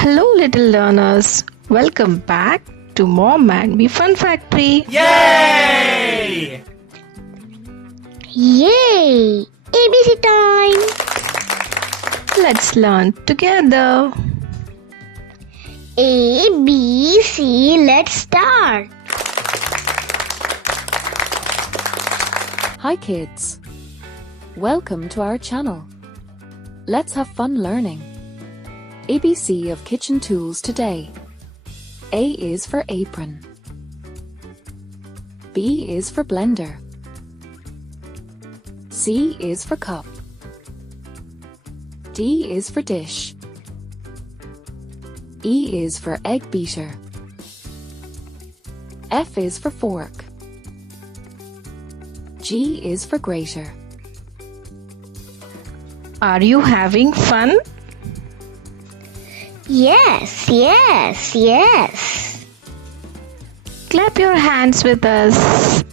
Hello, little learners. Welcome back to Mom and Me Fun Factory. Yay! Yay! ABC time! Let's learn together. A, B, C, let's start. Hi kids! Welcome to our channel. Let's have fun learning. ABC of kitchen tools today. A is for apron. B is for blender. C is for cup. D is for dish. E is for egg beater. F is for fork. G is for grater. Are you having fun? Yes, yes, yes. Clap your hands with us.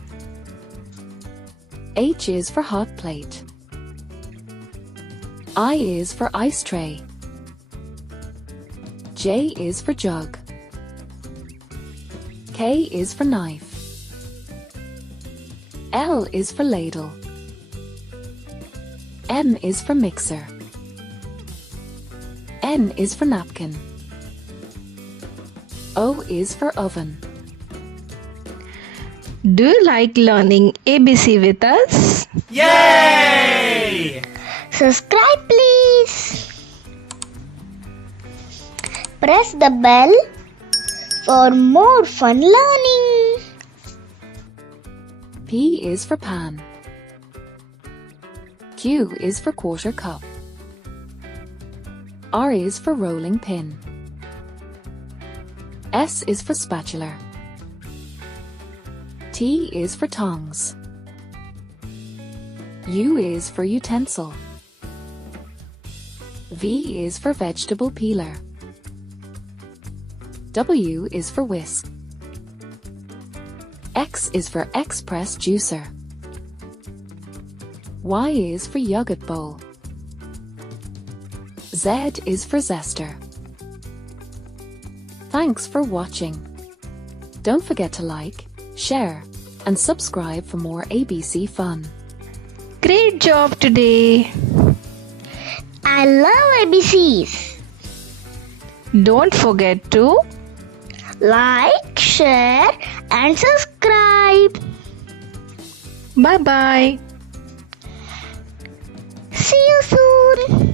H is for hot plate. I is for ice tray. J is for jug. K is for knife. L is for ladle. M is for mixer. N is for napkin. O is for oven. Do you like learning ABC with us? Yay! Subscribe please. Press the bell for more fun learning. P is for pan. Q is for quarter cup. R is for rolling pin. S is for spatula. T is for tongs. U is for utensil. V is for vegetable peeler. W is for whisk. X is for express juicer. Y is for yogurt bowl. Z is for zester. Thanks for watching. Don't forget to like, share, and subscribe for more ABC fun. Great job today. I love ABCs. Don't forget to Like, share, and subscribe. bye-bye. See you soon.